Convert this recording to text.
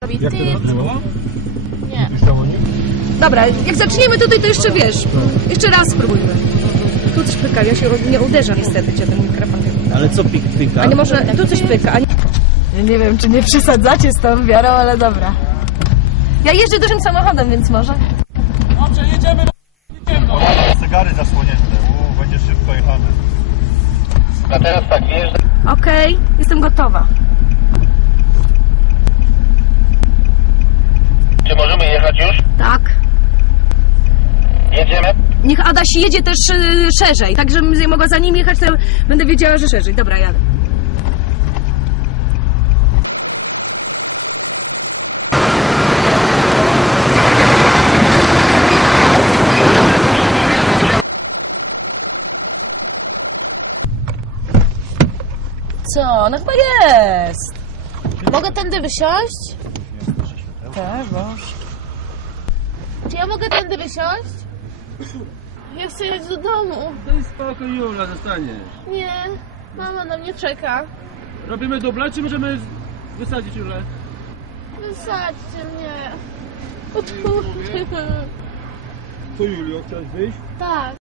Jak to było? Nie. Dobra, jak zaczniemy tutaj, to jeszcze wiesz. Jeszcze raz spróbujmy. Tu coś pyka, ja się nie uderzam niestety cię tym mikrofonem. Ale co pyka? A nie może, tu coś pyka. A nie... Ja nie wiem, czy nie przesadzacie z tą wiarą, ale dobra. Ja jeżdżę dużym samochodem, więc może. Dobrze, jedziemy. Zegary zasłonięte. Będzie szybko jechane. A teraz tak wjeżdża. Okej, jestem gotowa. Czy możemy jechać już? Tak. Jedziemy? Niech Adaś jedzie też szerzej, tak żebym ja mogła za nim jechać, to będę wiedziała, że szerzej. Dobra, jadę. Co? No chyba jest. Mogę tędy wysiąść? Tak, boż. Czy ja mogę tędy wysiąść? Ja chcę jechać do domu. Daj spokój, Jula, zostanie. Nie, mama na mnie czeka. Robimy dubla, czy możemy wysadzić Julę? Wysadźcie mnie. Co, Julio, chciałeś wyjść? Tak.